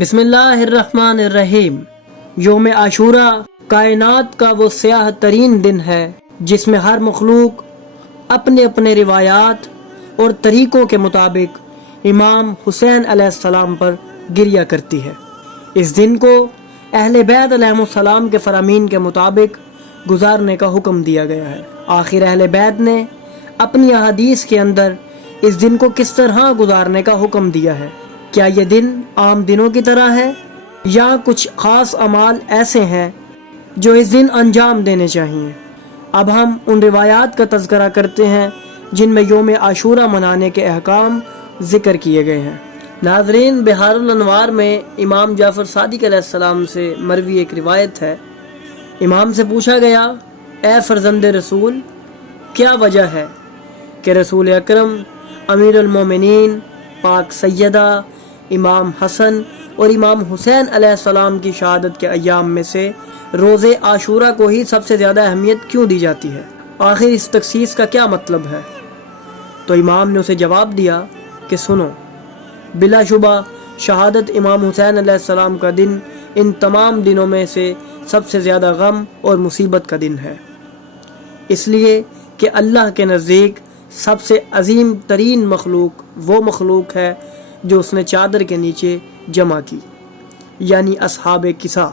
بسم اللہ الرحمن الرحیم۔ یوم عاشورہ کائنات کا وہ سیاہ ترین دن ہے جس میں ہر مخلوق اپنے اپنے روایات اور طریقوں کے مطابق امام حسین علیہ السلام پر گریہ کرتی ہے۔ اس دن کو اہل بیت علیہ السلام کے فرامین کے مطابق گزارنے کا حکم دیا گیا ہے۔ آخر اہل بیت نے اپنی احادیث کے اندر اس دن کو کس طرح گزارنے کا حکم دیا ہے؟ کیا یہ دن عام دنوں کی طرح ہے یا کچھ خاص اعمال ایسے ہیں جو اس دن انجام دینے چاہیے؟ اب ہم ان روایات کا تذکرہ کرتے ہیں جن میں یوم عاشورہ منانے کے احکام ذکر کیے گئے ہیں۔ ناظرین، بحار الانوار میں امام جعفر صادق علیہ السلام سے مروی ایک روایت ہے۔ امام سے پوچھا گیا، اے فرزند رسول، کیا وجہ ہے کہ رسول اکرم امیر المومنین پاک سیدہ امام حسن اور امام حسین علیہ السلام کی شہادت کے ایام میں سے روز عاشورہ کو ہی سب سے زیادہ اہمیت کیوں دی جاتی ہے؟ آخر اس تخصیص کا کیا مطلب ہے؟ تو امام نے اسے جواب دیا کہ سنو، بلا شبہ شہادت امام حسین علیہ السلام کا دن ان تمام دنوں میں سے سب سے زیادہ غم اور مصیبت کا دن ہے، اس لیے کہ اللہ کے نزدیک سب سے عظیم ترین مخلوق وہ مخلوق ہے جو اس نے چادر کے نیچے جمع کی، یعنی اصحاب کسا۔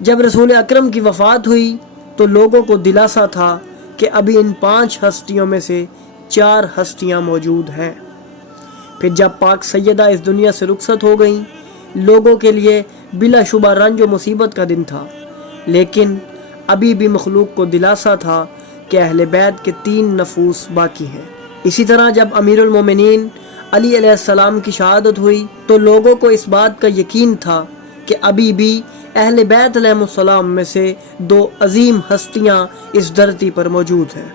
جب رسول اکرم کی وفات ہوئی تو لوگوں کو دلاسا تھا کہ ابھی ان 5 ہستیوں میں سے 4 ہستیاں موجود ہیں۔ پھر جب پاک سیدہ اس دنیا سے رخصت ہو گئیں، لوگوں کے لیے بلا شبہ رنج و مصیبت کا دن تھا، لیکن ابھی بھی مخلوق کو دلاسا تھا کہ اہل بیت کے 3 نفوس باقی ہیں۔ اسی طرح جب امیر المومنین علی علیہ السلام کی شہادت ہوئی تو لوگوں کو اس بات کا یقین تھا کہ ابھی بھی اہل بیت علیہ السلام میں سے 2 عظیم ہستیاں اس دھرتی پر موجود ہیں۔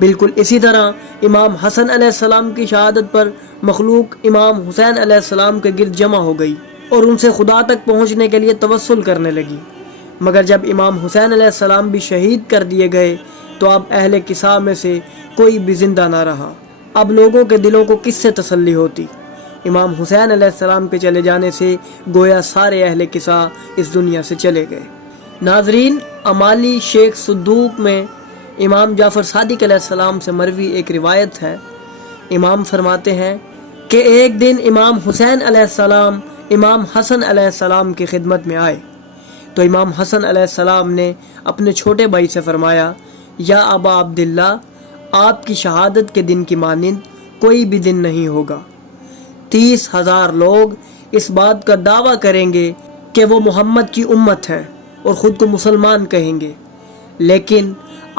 بالکل اسی طرح امام حسن علیہ السلام کی شہادت پر مخلوق امام حسین علیہ السلام کے گرد جمع ہو گئی اور ان سے خدا تک پہنچنے کے لیے توسل کرنے لگی، مگر جب امام حسین علیہ السلام بھی شہید کر دیے گئے تو اب اہل کسا میں سے کوئی بھی زندہ نہ رہا۔ اب لوگوں کے دلوں کو کس سے تسلی ہوتی؟ امام حسین علیہ السلام کے چلے جانے سے گویا سارے اہل کسا اس دنیا سے چلے گئے۔ ناظرین، امالی شیخ صدوق میں امام جعفر صادق علیہ السلام سے مروی ایک روایت ہے۔ امام فرماتے ہیں کہ ایک دن امام حسین علیہ السلام امام حسن علیہ السلام کی خدمت میں آئے تو امام حسن علیہ السلام نے اپنے چھوٹے بھائی سے فرمایا، یا ابا عبداللہ، آپ کی شہادت کے دن کی مانند کوئی بھی دن نہیں ہوگا۔ 30,000 لوگ اس بات کا دعویٰ کریں گے کہ وہ محمد کی امت ہیں اور خود کو مسلمان کہیں گے، لیکن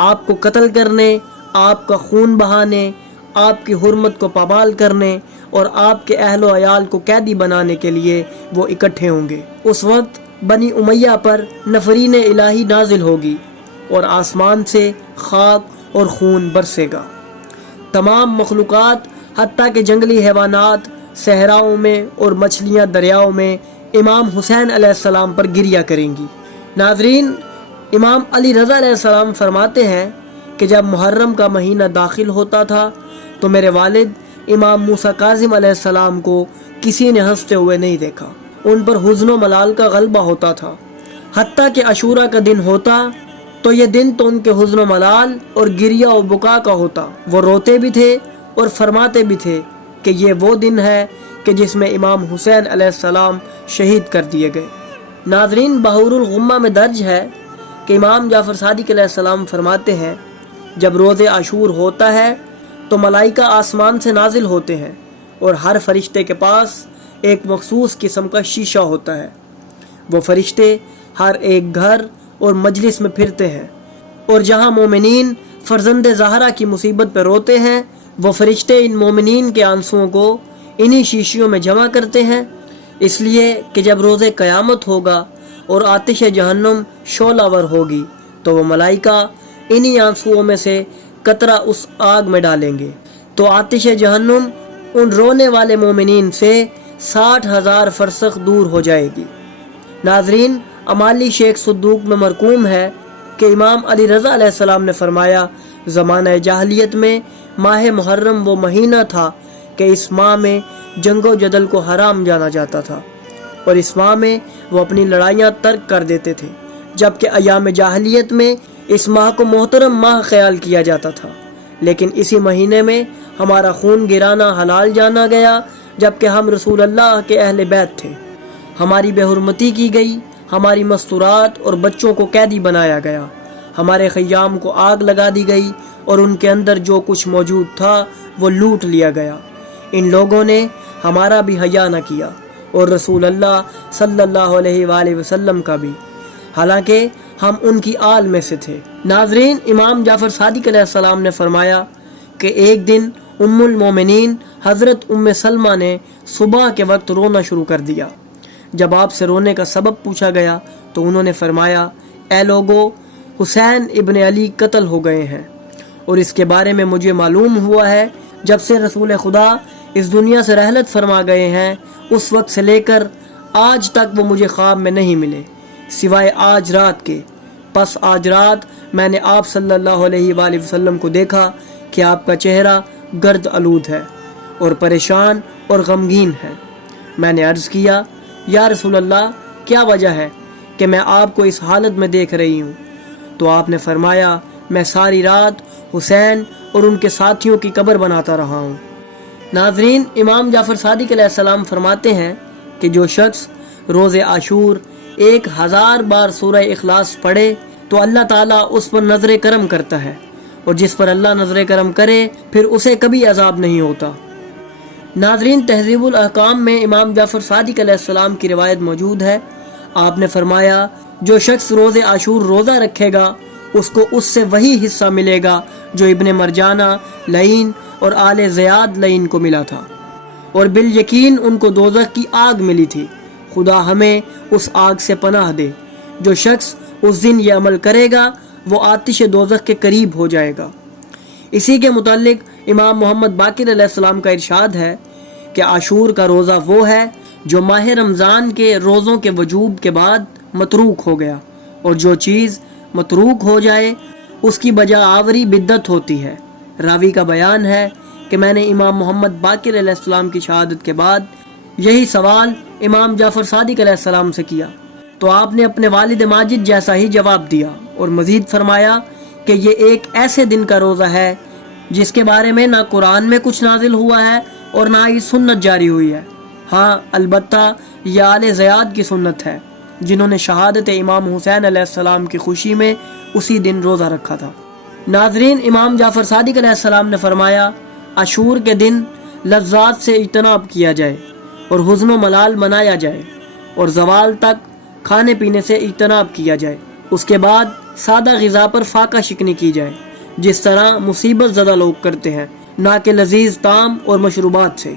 آپ کو قتل کرنے، آپ کا خون بہانے، آپ کی حرمت کو پامال کرنے اور آپ کے اہل و عیال کو قیدی بنانے کے لیے وہ اکٹھے ہوں گے۔ اس وقت بنی امیہ پر نفرین الہی نازل ہوگی اور آسمان سے خاک اور خون برسے گا۔ تمام مخلوقات حتیٰ کہ جنگلی حیوانات صحراؤں میں اور مچھلیاں دریاؤں میں امام حسین علیہ السلام پر گریہ کریں گی۔ ناظرین، امام علی رضا علیہ السلام فرماتے ہیں کہ جب محرم کا مہینہ داخل ہوتا تھا تو میرے والد امام موسیٰ کاظم علیہ السلام کو کسی نے ہنستے ہوئے نہیں دیکھا۔ ان پر حزن و ملال کا غلبہ ہوتا تھا، حتیٰ کہ عاشورہ کا دن ہوتا تو یہ دن تو ان کے حزن و ملال اور گریہ و بکا کا ہوتا۔ وہ روتے بھی تھے اور فرماتے بھی تھے کہ یہ وہ دن ہے کہ جس میں امام حسین علیہ السلام شہید کر دیے گئے۔ ناظرین، بحور الغمہ میں درج ہے کہ امام جعفر صادق علیہ السلام فرماتے ہیں، جب روز عاشور ہوتا ہے تو ملائکہ آسمان سے نازل ہوتے ہیں اور ہر فرشتے کے پاس ایک مخصوص قسم کا شیشہ ہوتا ہے۔ وہ فرشتے ہر ایک گھر اور مجلس میں پھرتے ہیں، اور جہاں مومنین فرزند زہرا کی مصیبت پہ روتے ہیں، وہ فرشتے ان مومنین کے آنسوؤں کو انہی شیشیوں میں جمع کرتے ہیں، اس لیے کہ جب روز قیامت ہوگا اور آتش جہنم شعلہ ور ہوگی تو وہ ملائکہ انہی آنسوؤں میں سے قطرہ اس آگ میں ڈالیں گے تو آتش جہنم ان رونے والے مومنین سے 60,000 فرسخ دور ہو جائے گی۔ ناظرین، امالی شیخ صدوق میں مرقوم ہے کہ امام علی رضا علیہ السلام نے فرمایا، زمانہ جاہلیت میں ماہ محرم وہ مہینہ تھا کہ اس ماہ میں جنگ و جدل کو حرام جانا جاتا تھا، اور اس ماہ میں وہ اپنی لڑائیاں ترک کر دیتے تھے، جبکہ ایام جاہلیت میں اس ماہ کو محترم ماہ خیال کیا جاتا تھا، لیکن اسی مہینے میں ہمارا خون گرانا حلال جانا گیا، جبکہ ہم رسول اللہ کے اہل بیت تھے۔ ہماری بے حرمتی کی گئی، ہماری مستورات اور بچوں کو قیدی بنایا گیا، ہمارے خیام کو آگ لگا دی گئی اور ان کے اندر جو کچھ موجود تھا وہ لوٹ لیا گیا۔ ان لوگوں نے ہمارا بھی حیا نہ کیا اور رسول اللہ صلی اللہ علیہ وآلہ وسلم کا بھی، حالانکہ ہم ان کی آل میں سے تھے۔ ناظرین، امام جعفر صادق علیہ السلام نے فرمایا کہ ایک دن ام المومنین حضرت ام سلمہ نے صبح کے وقت رونا شروع کر دیا۔ جب آپ سے رونے کا سبب پوچھا گیا تو انہوں نے فرمایا، اے لوگو، حسین ابن علی قتل ہو گئے ہیں، اور اس کے بارے میں مجھے معلوم ہوا ہے جب سے رسول خدا اس دنیا سے رحلت فرما گئے ہیں، اس وقت سے لے کر آج تک وہ مجھے خواب میں نہیں ملے سوائے آج رات کے۔ پس آج رات میں نے آپ صلی اللہ علیہ وآلہ وسلم کو دیکھا کہ آپ کا چہرہ گرد آلود ہے اور پریشان اور غمگین ہے۔ میں نے عرض کیا، یا رسول اللہ، کیا وجہ ہے کہ میں آپ کو اس حالت میں دیکھ رہی ہوں؟ تو آپ نے فرمایا، میں ساری رات حسین اور ان کے ساتھیوں کی قبر بناتا رہا ہوں۔ ناظرین، امام جعفر صادق علیہ السلام فرماتے ہیں کہ جو شخص روز عاشور 1000 بار سورہ اخلاص پڑھے تو اللہ تعالیٰ اس پر نظر کرم کرتا ہے، اور جس پر اللہ نظر کرم کرے پھر اسے کبھی عذاب نہیں ہوتا۔ ناظرین، تہذیب الاحکام میں امام جعفر صادق علیہ السلام کی روایت موجود ہے۔ آپ نے فرمایا، جو شخص روز عاشور روزہ رکھے گا اس کو اس سے وہی حصہ ملے گا جو ابن مرجانہ لعین اور آل زیاد لعین کو ملا تھا، اور بالیقین ان کو دوزخ کی آگ ملی تھی۔ خدا ہمیں اس آگ سے پناہ دے۔ جو شخص اس دن یہ عمل کرے گا وہ آتش دوزخ کے قریب ہو جائے گا۔ اسی کے متعلق امام محمد باقر علیہ السلام کا ارشاد ہے کہ عاشور کا روزہ وہ ہے جو ماہ رمضان کے روزوں کے وجوب کے بعد متروک ہو گیا، اور جو چیز متروک ہو جائے اس کی بجا آوری بدعت ہوتی ہے۔ راوی کا بیان ہے کہ میں نے امام محمد باقر علیہ السلام کی شہادت کے بعد یہی سوال امام جعفر صادق علیہ السلام سے کیا تو آپ نے اپنے والد ماجد جیسا ہی جواب دیا، اور مزید فرمایا کہ یہ ایک ایسے دن کا روزہ ہے جس کے بارے میں نہ قرآن میں کچھ نازل ہوا ہے اور نہ ہی سنت جاری ہوئی ہے۔ ہاں، البتہ یہ آل زیاد کی سنت ہے جنہوں نے شہادت امام حسین علیہ السلام کی خوشی میں اسی دن روزہ رکھا تھا۔ ناظرین، امام جعفر صادق علیہ السلام نے فرمایا، عاشور کے دن لذات سے اجتناب کیا جائے اور حزن و ملال منایا جائے، اور زوال تک کھانے پینے سے اجتناب کیا جائے۔ اس کے بعد سادہ غذا پر فاقہ شکنی کی جائے، جس طرح مصیبت زدہ لوگ کرتے ہیں، نہ کہ لذیذ طعام اور مشروبات سے۔